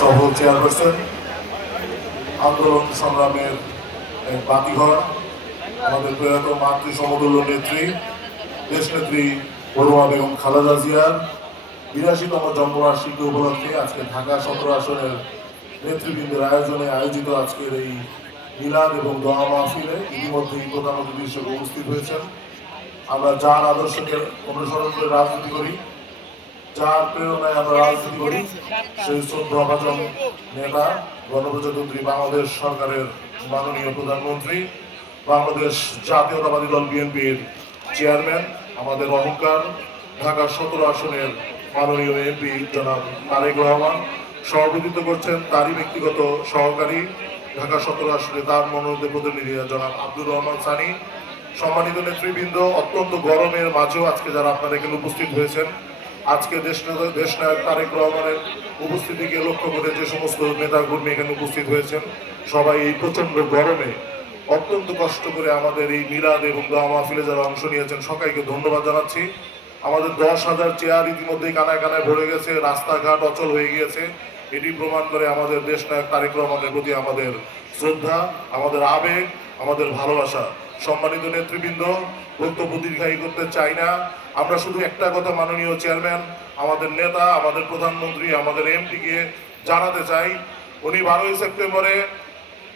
সহ চেয়ারপারসন, আন্দোলন সংগ্রামের এক বাতিঘর, আমাদের প্রয়াত মাতৃ সমতুল্য নেত্রী দেশনেত্রী বড়ুয়া বেগম খালেদা জিয়ার ৮২তম জন্মবার্ষিকী উপলক্ষে আজকে ঢাকা ১৭ আসনের নেতৃবৃন্দের আয়োজনে আয়োজিত আজকের এই মিলাদ এবং দোয়া মাহফিলে ইতিমধ্যেই প্রধান অতিথি হিসেবে উপস্থিত হয়েছেন। আমরা যার আদর্শকে অনুসরণ করে রাজনীতি করি, যার প্রেরণায় আমরা রাজনীতি করি, সেই শ্রদ্ধাভাজন নেতা গণপ্রজাতন্ত্রী বাংলাদেশ সরকারের মাননীয় প্রধানমন্ত্রী, বাংলাদেশ জাতীয়তাবাদী দল বিএনপির চেয়ারম্যান, আমাদের অহংকার, ঢাকা ১৭ আসনের মাননীয় এমপি জনাব তারেক রহমান সভাপতিত্ব করছেন। তারই ব্যক্তিগত সহকারী ঢাকা ১৭ আসনে তার মনোনীত প্রতিনিধি জনাব আব্দুর রহমান সানি। সম্মানিত নেতৃবৃন্দ, অত্যন্ত গরমের মাঝেও আজকে যারা আপনারা এখানে উপস্থিত হয়েছেন, আজকে দেশনায়ক তারেক রহমানের উপস্থিতিকে লক্ষ্য করে যে সমস্ত নেতাকর্মী এখানে উপস্থিত হয়েছেন, সবাই এই প্রচন্ড গরমে অত্যন্ত কষ্ট করে আমাদের এই মিলাদ এবং দোয়া মাহফিলে যারা অংশ নিয়েছেন সবাইকে ধন্যবাদ জানাচ্ছি। আমাদের ১০,০০০ চেয়ার ইতিমধ্যেই কানায় কানায় ভরে গেছে, রাস্তাঘাট অচল হয়ে গিয়েছে। এটি প্রমাণ করে আমাদের দেশনায়ক তারেক রহমানের প্রতি আমাদের শ্রদ্ধা, আমাদের আবেগ, আমাদের ভালোবাসা। সম্মানিত নেতৃবৃন্দ, বক্তব্য দীর্ঘায়ী করতে চাই না। আমরা শুধু একটা কথা মাননীয় চেয়ারম্যান, আমাদের নেতা, আমাদের প্রধানমন্ত্রী, আমাদের এমপিকে জানাতে চাই, উনি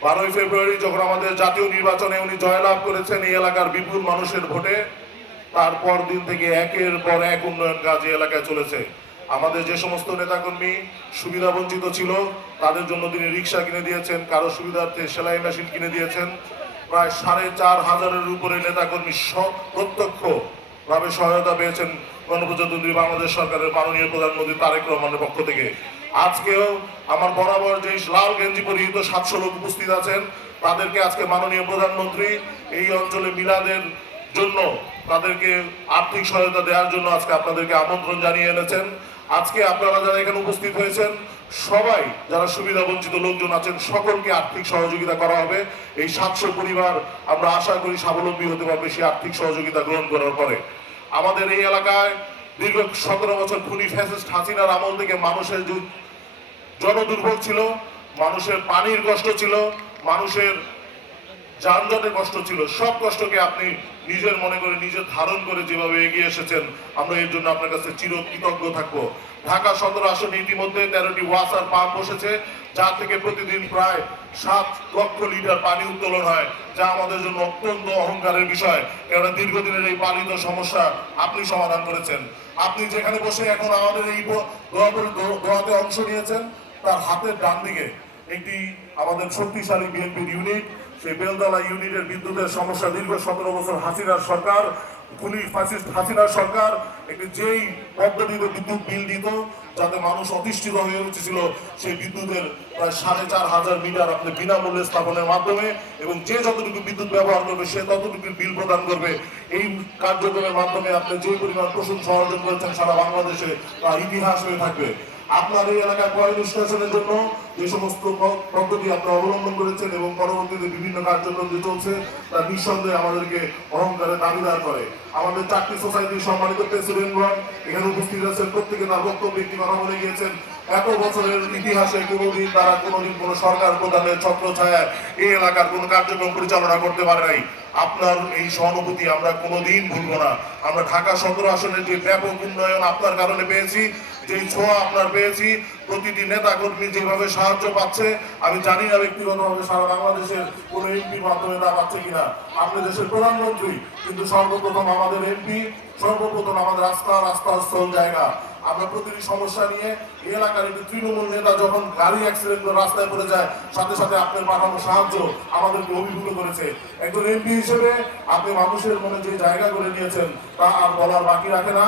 12ই ফেব্রুয়ারি যখন আমাদের জাতীয় নির্বাচনে উনি জয়লাভ করেছেন এই এলাকার বিপুল মানুষের ভোটে, তারপর দিন থেকে একের পর এক উন্নয়ন কাজ এই এলাকায় চলেছে। আমাদের যে সমস্ত নেতাকর্মী সুবিধা বঞ্চিত ছিল তাদের জন্য তিনি রিক্সা কিনে দিয়েছেন, কারো সুবিধার্থে সেলাই মেশিন কিনে দিয়েছেন। প্রায় ৪,৫০০-এর উপরে নেতাকর্মী প্রত্যক্ষ ভাবে সহায়তা পেয়েছেন গণপ্রজাতন্ত্রী বাংলাদেশ সরকারের মাননীয় প্রধানমন্ত্রী তারেক রহমানের পক্ষ থেকে। আজকেও আমার বরাবর যে লাল গেঞ্জি পরিহিত ৭০০ লোক উপস্থিত আছেন, তাদেরকে আজকে মাননীয় প্রধানমন্ত্রী এই অঞ্চলে মিলাদের জন্য তাদেরকে আর্থিক সহায়তা দেওয়ার জন্য আজকে আপনাদেরকে আমন্ত্রণ জানিয়ে এনেছেন। আজকে আপনারা যারা এখানে উপস্থিত হয়েছেন সবাই যারা সুবিধা বঞ্চিত লোকজন আছেন সকলকে আর্থিক সহযোগিতা করা হবে। এই ৭০০ পরিবার আমরা আশা করি স্বাবলম্বী হতে পারবে সেই আর্থিক সহযোগিতা গ্রহণ করার পরে। আমাদের এই এলাকায় দীর্ঘ ১৭ বছর খুনি ফ্যাসিস্ট হাসিনার আমল থেকে মানুষের জনদুর্ভোগ ছিল, মানুষের পানির কষ্ট ছিল, মানুষের যানজটের কষ্ট ছিল। সব কষ্টকে আপনি নিজের মনে করে নিজে ধারণ করে যেভাবে এগিয়ে এসেছেন, আমরা এর জন্য আপনার কাছে চিরকৃতজ্ঞ থাকবো। ঢাকা ১৭ আসনে ইতিমধ্যে ১৩টি ওয়াসার পাম্প বসেছে, যা থেকে প্রতিদিন প্রায় ৭ লক্ষ লিটার পানি উত্তোলন হয়, যা আমাদের জন্য অত্যন্ত অহংকারের বিষয়। কেননা দীর্ঘদিনের এই পালিত সমস্যা আপনি সমাধান করেছেন। আপনি যেখানে বসে এখন আমাদের এই দোয়াতে অংশ নিয়েছেন, তার হাতের ডান দিকে একটি আমাদের শক্তিশালী বিএনপির ইউনিট, সেই বেলতলা ইউনিটের বিদ্যুতের সমস্যা দীর্ঘ ১৭ বছর হাসিনার সরকার, খুনি ফ্যাসিস্ট হাসিনার সরকার একটি যেই পদ্ধতিতে বিদ্যুৎ বিল দিত যাতে মানুষ অতিষ্ঠিত হয়ে উঠেছিল, সেই বিদ্যুতের প্রায় ৪,৫০০ মিটার আপনি বিনামূল্যে স্থাপনের মাধ্যমে এবং যে যতটুকু বিদ্যুৎ ব্যবহার করবে সে ততটুকু বিল প্রদান করবে, এই কার্যক্রমের মাধ্যমে আপনি যে পরিমাণ প্রশংসা অর্জন করেছেন সারা বাংলাদেশে তা ইতিহাস হয়ে থাকবে। আপনার এই এলাকায় পয় নিষ্কাশনের জন্য যে সমস্ত পদ্ধতি আপনারা অবলম্বন করেছেন এবং পরবর্তীতে বিভিন্ন কার্যক্রম যে চলছে তা নিঃসন্দেহে আমাদেরকে অহংকারে দাবিদার করে। আমাদের ৪টি সোসাইটির সম্মানিত প্রেসিডেন্টগণ এখানে উপস্থিত আছেন, প্রত্যেকে তার বক্তব্য একটি কথা বলে গিয়েছেন। এত বছরের ইতিহাসে কোনোদিন তারা কোনোদিন কোনো সরকার প্রধানের ছত্রছায়ায় এই এলাকার কোনো কার্যক্রম পরিচালনা করতে পারে নাই। আপনার এই সহানুভূতি আমরা কোনোদিন ভুলবো না। আমরা ঢাকা ১৭ আসনের যে ব্যাপক উন্নয়ন আপনার কারণে পেয়েছি, যেই ছোঁয়া আপনার পেয়েছি, প্রতিটি নেতা কর্মী যেভাবে সাহায্য পাচ্ছে, আমি জানি না ব্যক্তিগতভাবে সারা বাংলাদেশের কোনো এমপির মাধ্যমে তা পাচ্ছে কিনা। আপনি দেশের প্রধানমন্ত্রী, কিন্তু সর্বপ্রথম আমাদের এমপি, সর্বপ্রথম আমাদের আস্থাস্থল জায়গা। আমরা প্রতিটি সমস্যা নিয়ে এই এলাকার একটি তৃণমূল নেতা যখন গাড়ি অ্যাক্সিডেন্ট করে রাস্তায় পড়ে যায়, সাথে সাথে আপনার পাঠানো সাহায্য আমাদেরকে অভিভূত করেছে। একজন এমপি হিসেবে আপনি মানুষের মনে যে জায়গা করে নিয়েছেন তা আর বলার বাকি রাখে না।